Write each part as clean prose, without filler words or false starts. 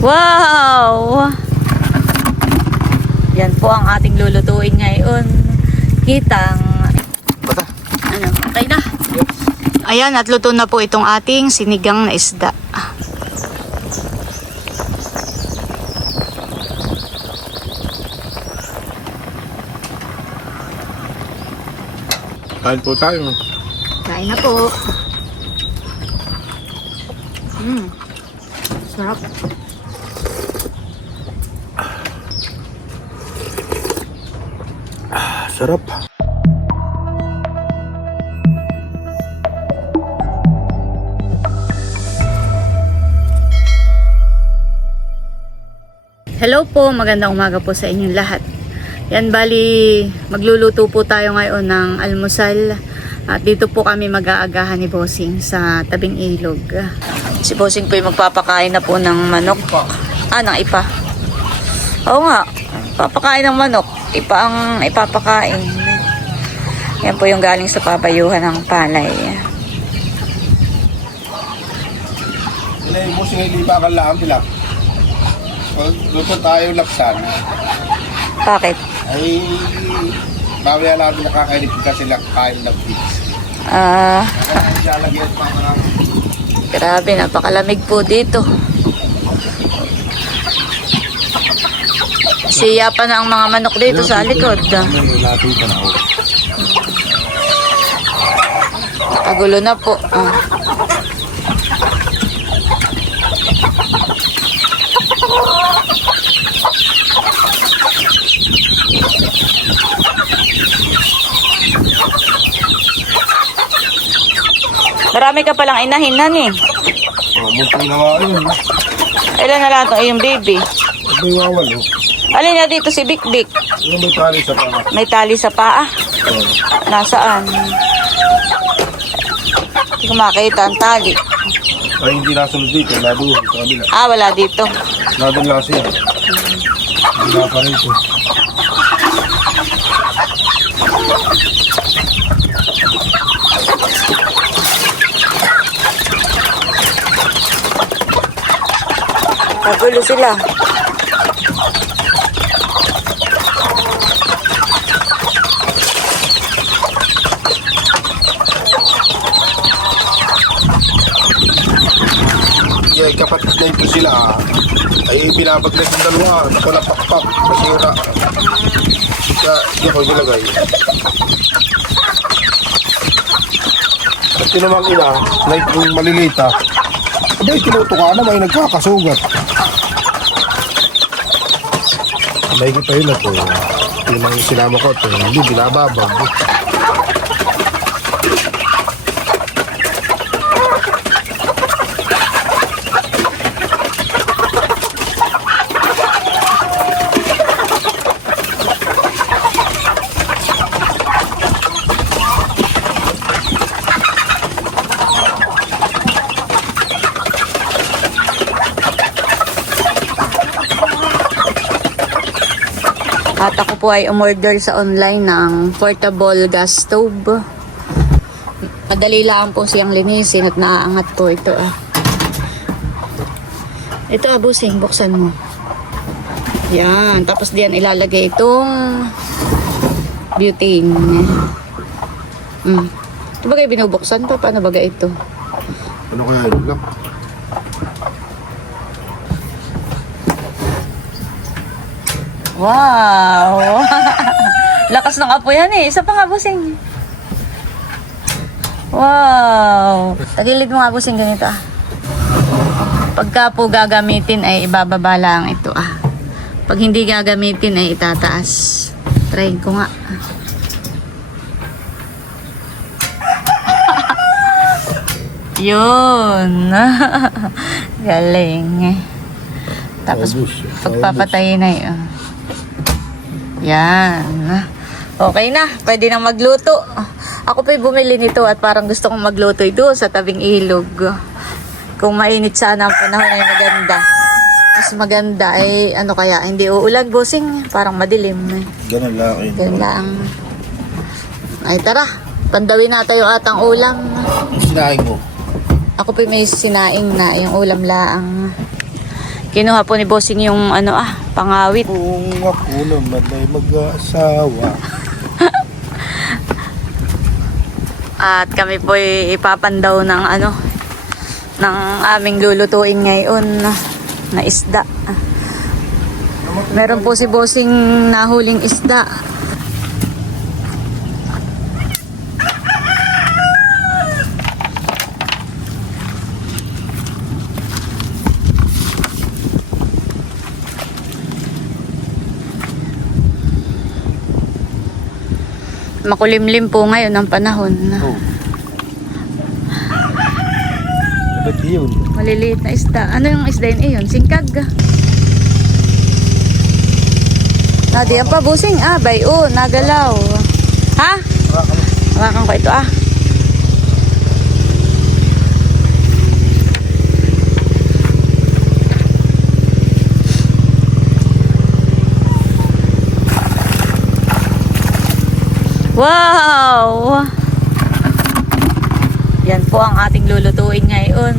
Wow! Yan po ang ating lulutuin ngayon. Kitang Bata. ano, okay na. Yes. Ayan, at luto na po itong ating sinigang na isda. Kain po tayo. Kain na po. Sarap. Sarap. Hello po, magandang umaga po sa inyong lahat. Yan, bali, magluluto po tayo ngayon ng almusal. At dito po kami mag-aagahan ni Bossing sa tabing ilog. Si Bossing po yung magpapakain na po ng manok. Ng ipa. Oo nga, papakain ng manok. Ipa ang ipapakain. Yan po yung galing sa pabayuhan ng palay. Ilay mo sila ilibakan lang sila. Luto tayo laksan. Bakit? Ay, mamaya natin nakakainip kasi lang kain ng fish. Lalagyan pa marami. Grabe, napakalamig po dito. Siya pa na ang mga manok dito sa likod. Kagulo na po. Marami ka palang inahinan eh. Muntang na nga yun. Ilan na lang ito yung baby? May wawalo. Alin na dito si Bik Bik? Yung may tali sa panga. May tali sa paa. Nasaan? Hindi ko makita ang tali. Ay, hindi nasunod dito. Naduhin sa kabila. Wala dito. Nadun lang siya. Hindi na pa rito. Kagulo sila. Kaya kapatid na ito sila. Ay, pinapaglas ng dalawa. Napalapakpak. Masira. Kaya, hindi ako nilagay. At tinamang ina, na itong malilita. Abay, tinutuka na, may nagkakasugat. May kita yun na to. Tinamang sinama ko ito. Hindi, binababag. At ako po ay umorder sa online ng portable gas stove. Madali lang po siyang linisin at naaangat po ito. Ito Busing, buksan mo. Yan, tapos diyan ilalagay itong butane. Ito ba kayo binubuksan pa? Paano ba ito? Ano kaya yun lang? Wow! Lakas ng apoy yan eh. Isa pa nga, Busing. Wow! Tagilid mo nga, Busing, ganito Pagka po gagamitin ay ibababa lang ito Pag hindi gagamitin ay itataas. Try ko nga. Yun. Galing. Tapos pagpapatayin na yun. Yan. Okay na. Pwede na magluto. Ako pa'y bumili nito at parang gusto kong magluto ito sa tabing ilog. Kung mainit sana ang panahon ay maganda. Mas maganda ay ano kaya, hindi uulan, Busing. Parang madilim. Ganun lang. Ganun lang. Ay tara, pandawin na tayo atang ulam. Sinaing mo. Ako pa may sinaing na yung ulam laang. Kinuha po ni Bossing yung pangawit. Kung ako naman ay mag-asawa. At kami po ipapandaw ng ng aming lulutuin ngayon na isda. Meron po si Bossing nahuling isda. Makulimlim po ngayon ang panahon. Oh. Ba't yun? Maliliit na isda. Ano yung isda yun? Iyon, singkag. Nadiyan pa, Bossing. Bayo, nagalaw. Ha? Hawakan ko ito Wow! Yan po ang ating lulutuin ngayon.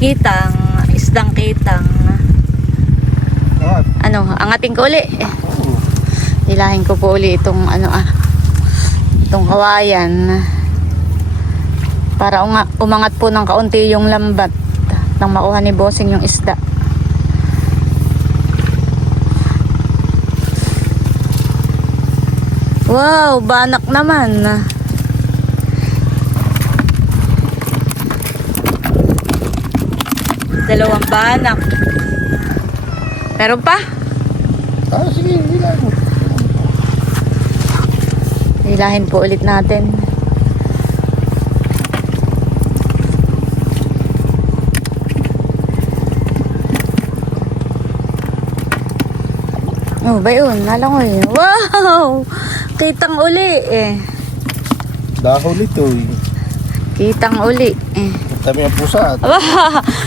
Kitang, isdang kitang. Ang ating kuli. Hilahin ko po uli itong itong kawayan. Para umangat po ng kaunti yung lambat nang makuha ni Bossing yung isda. Wow, banak naman. Dalawang banak. Meron pa? Sige, hilahin mo. Hilahin po ulit natin. Oh, bayon, nalangoy. Wow! Kitang uli Dahol ito eh. Kitang uli Dami ang pusa. Aba!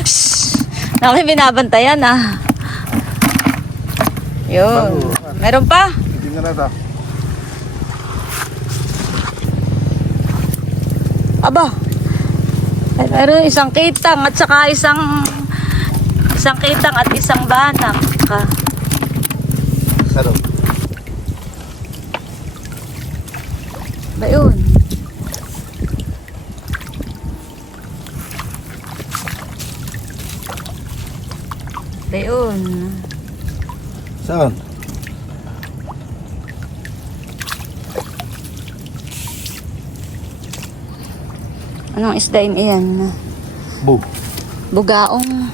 Shhh! Naku, binabantayan Yun. Meron pa? Hindi nga nata. Aba! Meron isang kitang at saka isang kitang at isang banak. Ano? Bayon. Bayon. Saan? Anong isdain iyan? Bugaong.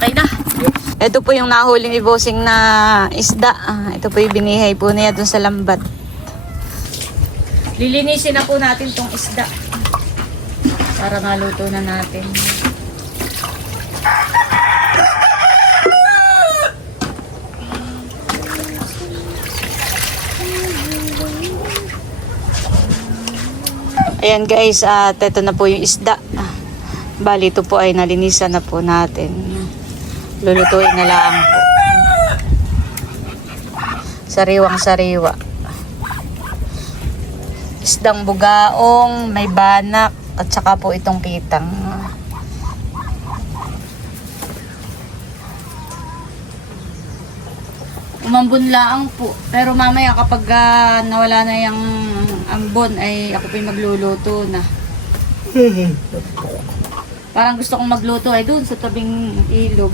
Okay na. Ito po yung nahuling ni Bossing na isda. Ito po yung binihay po niya dun sa lambat. Lilinisin na po natin tong isda. Para maluto na natin. Ayan guys, at ito na po yung isda. Bali, ito po ay nalinisan na po natin. Lulutuin na lang po. Sariwang sariwa. Isdang bugaong, may banak, at saka po itong kitang. Umambon laang po. Pero mamaya kapag nawala na yung ambon, ay ako po yung magluluto na. Parang gusto kong magluto ay doon sa tabing ilog.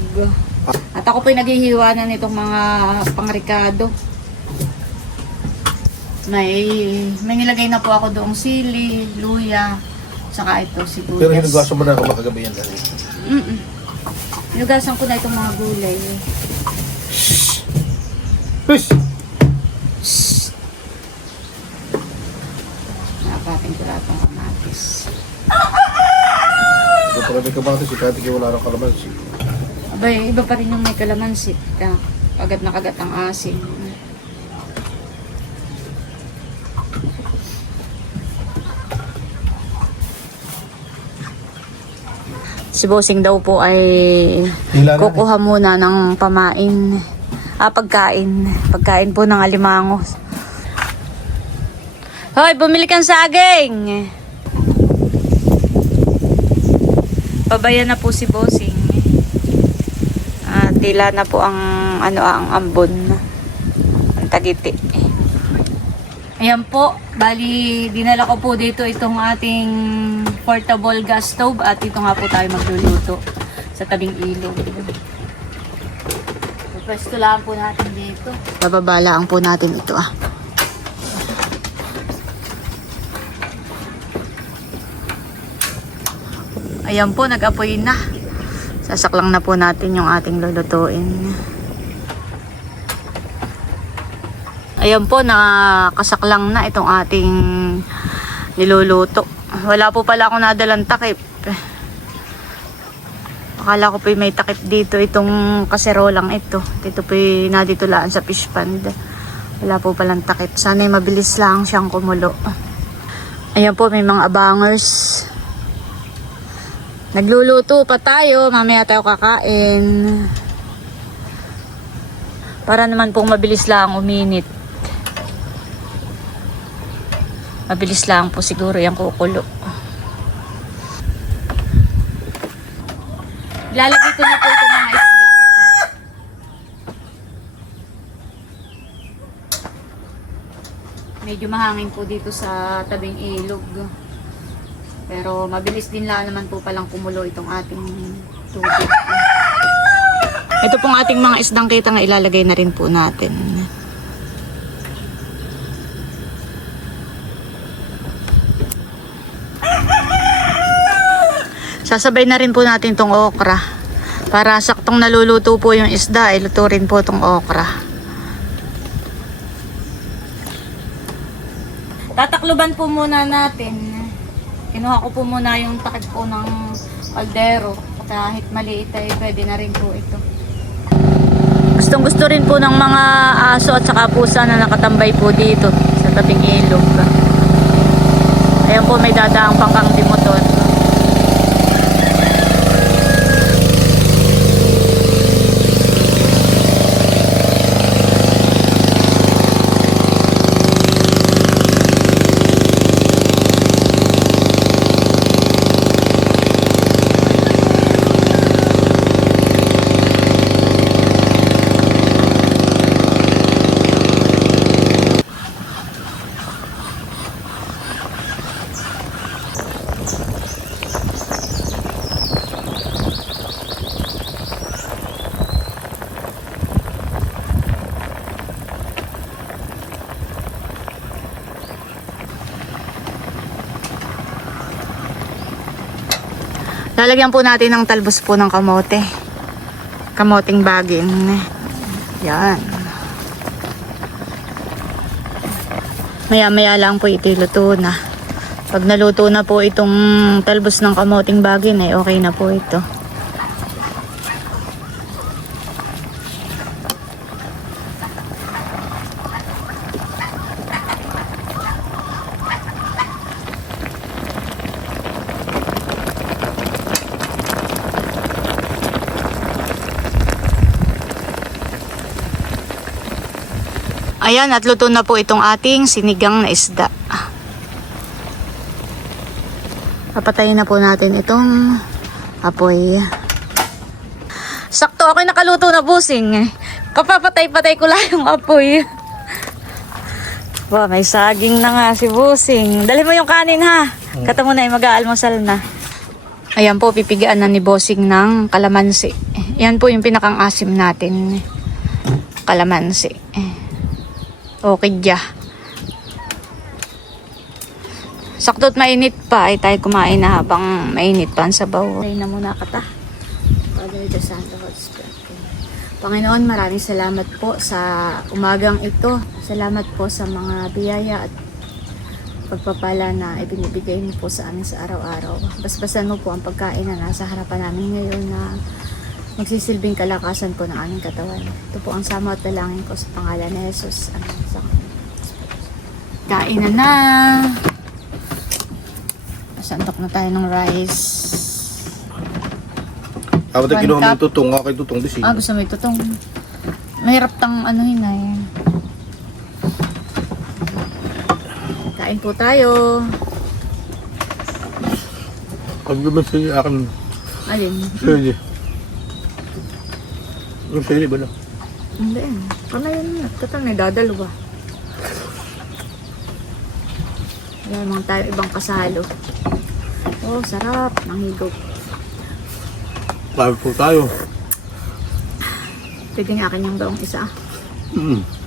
At ako po yung naghihiwanan nitong mga pangrikado. May nilagay na po ako doong sili, luya, saka ito sibuyas. Pero hinugasan mo na ako makagabi yan. Hinugasan ko na itong mga gulay. Peace! Nakapatin ko lahat ng kamatis. So, para may kamatis, kahit hindi wala ng kalamansi. Abay, iba pa rin yung may kalamansi. Kagat na kagat ang asin. Si Bossing daw po ay kukuha muna ng pamain. Pagkain. Pagkain po ng alimango. Hoy, bumili kang saging. Pabayan na po si Bossing. Tila na po ang ang ambon. Ang tagiti. Ayan po, bali dinala ko po dito itong ating portable gas stove at ito nga po tayo magluluto sa tabing ilog. Pwesto lang po natin dito. Bababalaan po natin ito Ayan po, nag-apoy na. Sasaklang na po natin yung ating lulutuin. Ayan po, nakasaklang na itong ating niluluto. Wala po pala akong nadalang takip. Akala ko po may takip dito itong kaserolang ito. Dito po naditulaan sa fish pond. Wala po palang takip. Sana'y mabilis lang siyang kumulo. Ayan po, may mga abangers. Nagluluto pa tayo. Mamaya tayo kakain. Para naman pong mabilis lang uminit. Mabilis lang po siguro yung kukulo. Ilalagay ko na po ito mga isda. Medyo mahangin po dito sa tabing ilog. Pero mabilis din lang naman po palang kumulo itong ating tubig. Ito pong ating mga isdang kita nga ilalagay na rin po natin. Sasabay na rin po natin tong okra. Para saktong naluluto po yung isda, ay luto rin po tong okra. Tatakluban po muna natin. Kinuha ko po muna yung takip po ng kaldero. Kahit maliit ay pwede na rin po ito. Gustong gusto rin po ng mga aso at saka pusa na nakatambay po dito sa tabing ilog. Ayan po, may dadaang pangkang dimoton. Lalagyan po natin ng talbos po ng kamote. Kamoting baging. Yan. Maya-maya lang po ito luto na. Pag naluto na po itong talbos ng kamoting baging ay okay na po ito. Ayan, at luto na po itong ating sinigang na isda. Papatayin na po natin itong apoy. Sakto, ako'y nakaluto na, Bossing. Kapapatay-patay ko lang yung apoy. Wow, may saging na nga si Bossing. Dali mo yung kanin ha. Kata mo na, mag-aalmusal na. Ayan po, pipigaan na ni Bossing ng kalamansi. Yan po yung pinakang-asim natin. Kalamansi. Okay dya. Sakto't mainit pa ay tayo kumain na habang mainit pa ang sabaw. Ay na muna kata. Father, the Son, the Holy Spirit. Panginoon, maraming salamat po sa umagang ito. Salamat po sa mga biyaya at pagpapala na ibinibigay niyo po sa amin sa araw-araw. Basbasan mo po ang pagkain na nasa harapan namin ngayon na magsisilbing kalakasan po ng aming katawan. Ito po ang sama at dalangin ko sa pangalan ni Jesus. Amen. Kain na. Santok na tayo ng rice. Ako tayo kinuha mo yung tutong. Ako kayo tutong din. Gusto mo yung tutong. Mahirap tang anuhin na eh. Kain po tayo. Pag naman sa akin, Alin? sili. Yung sili ba na? Hindi. Kamay yun. Katang nagdadalawa. Wala naman tayo ibang kasalo. Oh, sarap. Nanghigop. Sabi po tayo. Pwedeng akin yung daong isa.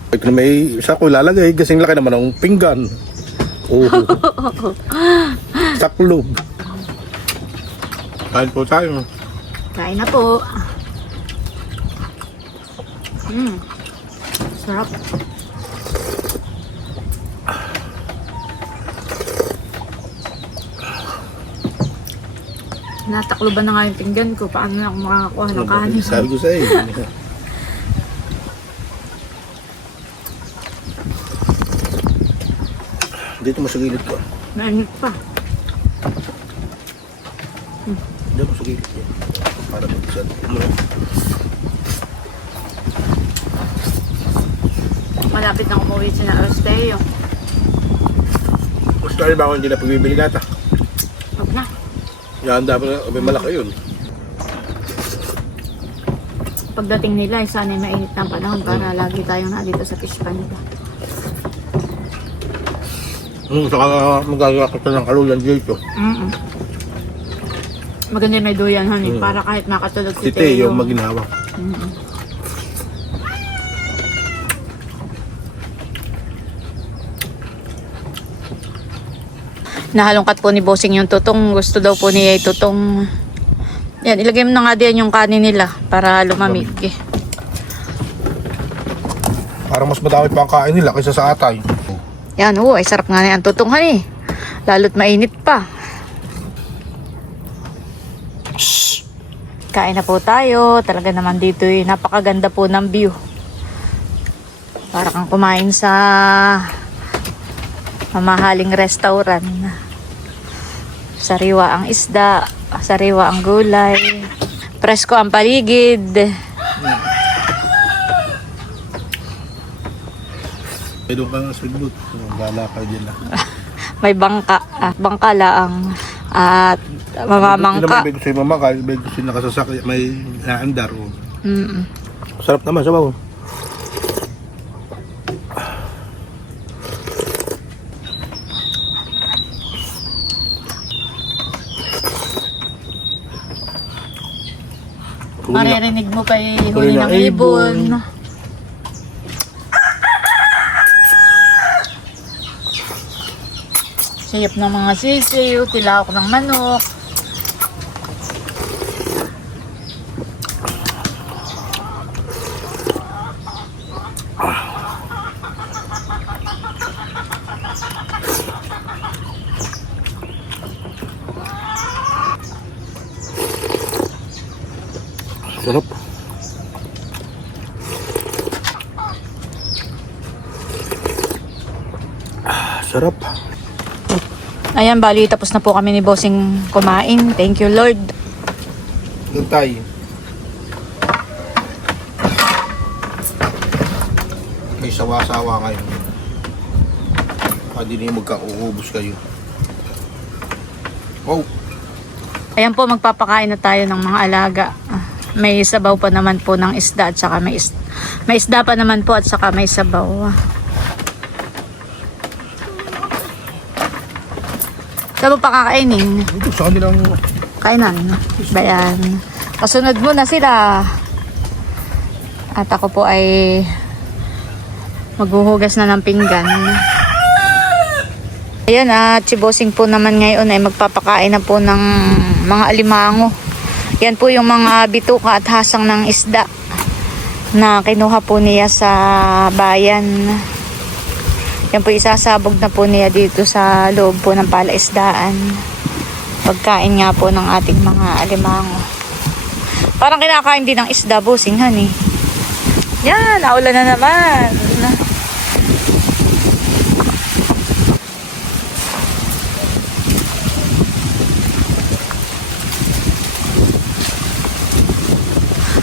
Pag may isa ko ilalagay, kasing laki naman ng pinggan. Oo. Saklob. Kain po tayo. Kain na po. Sarap. Natakloban na nga yung pinggan ko. Paano na ako makakakuha ng kanin? Sabi ko sa iyo. Dito mo sa gilid ko. Mainit pa. Dito mo sa gilid ko. Para mag-isad. Malapit na umuwi si na Arosteo. Gusto tayo ba ako hindi na pagbibili nata? Huwag na. Yan, dapat na may malaki yun. Pagdating nila, sana mainit ng panahon para lagi tayong nandito sa fish pond. Saka magagawa ko ng kalulan dito. Maganda may duyan, honey, para kahit makatulog si Si Teo yung maginhawa. Nahalongkat po ni Bossing yung tutong. Gusto daw po niya yung tutong. Yan, ilagay mo na nga diyan yung kanin nila para lumamig. Parang mas madami pa ang kain nila kaysa sa atay. Yan, ay sarap nga na yung tutong, honey. Lalo't mainit pa. Kain na po tayo. Talaga naman dito napakaganda po ng view. Para kang kumain sa mamahaling restaurant. Sariwa ang isda, sariwa ang gulay, presko ang paligid. May doon ka ng sigbot. Gala ka dyan lang. May bangka, bangka laang at mamamangka. May gusto yung mamaka, may gusto yung nakasasakya, may naandar. Sarap naman, sabaw. Maririnig mo pa huli ng ibon. Sayap ng mga sisiw, tilawak ng manok. Sarap. Sarap. Ayan, bali tapos na po kami ni Bossing kumain. Thank you, Lord. Gantay. May sawa-sawa kayo. Hindi niyo magkauubos kayo. Oh. Ayan po, magpapakain na tayo ng mga alaga. May sabaw pa naman po ng isda at saka may isda pa naman po at saka may sabaw. Saan mo pa kakainin? Ito sa kanilang Kainan. Bayan. Kasunod mo na sila. At ako po ay maghuhugas na ng pinggan. Ayan, at si Bossing po naman ngayon ay magpapakain na po ng mga alimango. Yan po yung mga bituka at hasang ng isda na kinuha po niya sa bayan. Yan po isasabog na po niya dito sa loob po ng palaisdaan. Pagkain nga po ng ating mga alimango. Parang kinakain din ng isda, Bossing, honey. Yan, naulan na naman.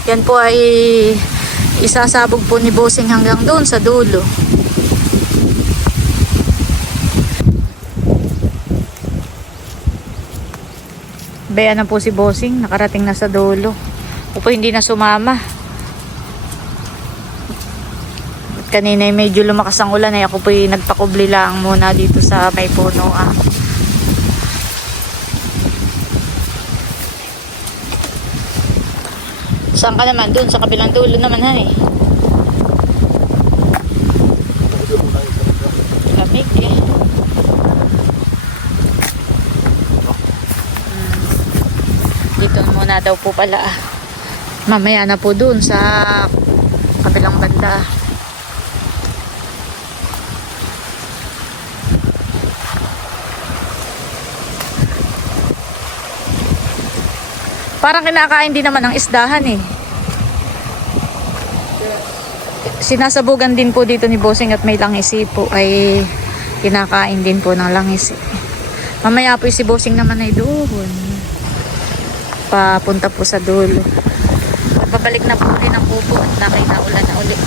Yan po ay Isasabog po ni Bossing hanggang doon sa dulo. Bayan na po si Bossing, nakarating na sa dulo. O po hindi na sumama. At kanina medyo lumakas ang ulan ay ako po nagpakubli lang muna dito sa may puno. Saan ka naman? Doon sa kabilang dulo naman lamig eh. Dito muna daw po pala. Mamaya na po doon sa kabilang banda. Parang kinakain din naman ng isdahan eh. Sinasabugan din po dito ni Bossing at may langisi po ay kinakain din po ng langis. Mamaya po si Bossing naman ay doon. Papunta po sa dulo. Pabalik na po ulit ng kubo at nakita-ulan na ulit.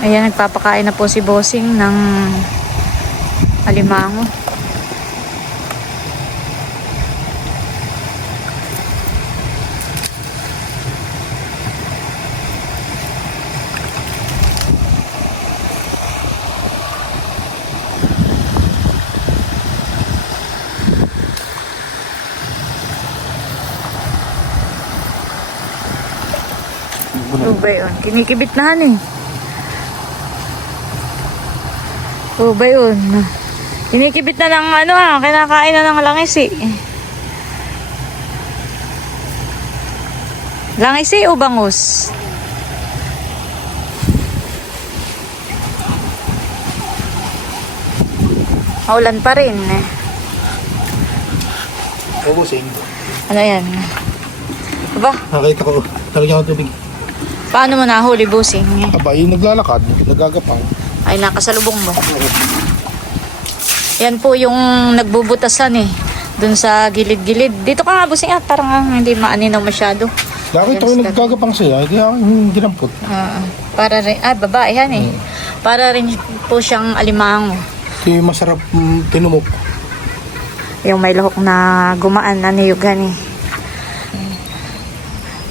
Ayan, nagpapakain na po si Bossing ng alimango. Ano ba yun? Kinikibit na eh. Oh, ba yun? Kinikibit na ng kinakain na ng langis eh. Langis eh o bangus? Maulan pa rin eh. Bossing. Ano yan? Aba, Nakita ko, talagyan ko tubig. paano mo nahuli, Bossing? Aba, yung naglalakad, nagagapang. Ay, nakasalubong mo. Yan po yung nagbubutasan eh. Dun sa gilid-gilid. Dito ka nga, Bossing, parang hindi maaninaw masyado. Nakita ko yung nagagapang siya, hindi ako ginampot. Para rin, babae yan eh. Para rin po siyang alimango. Kaya masarap tinumok. Yung may lahok na gumaan na niyugan eh.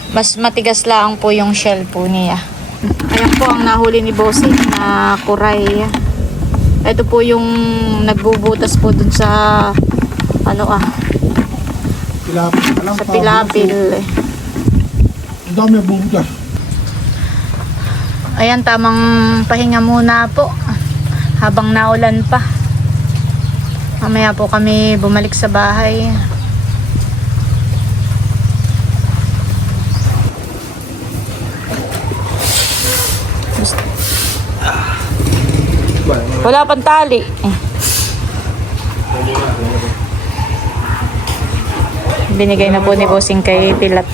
Mas matigas lang po yung shell po niya. Ayan po ang nahuli ni Bossing na kuray. Ito po yung nagbubutas po dun sa sa pilapil. Ang dami ang bubutas. Ayan, tamang pahinga muna po habang naulan pa. Mamaya po kami bumalik sa bahay. Wala pang tali. Binigay na po ni Bossing kay Tilat.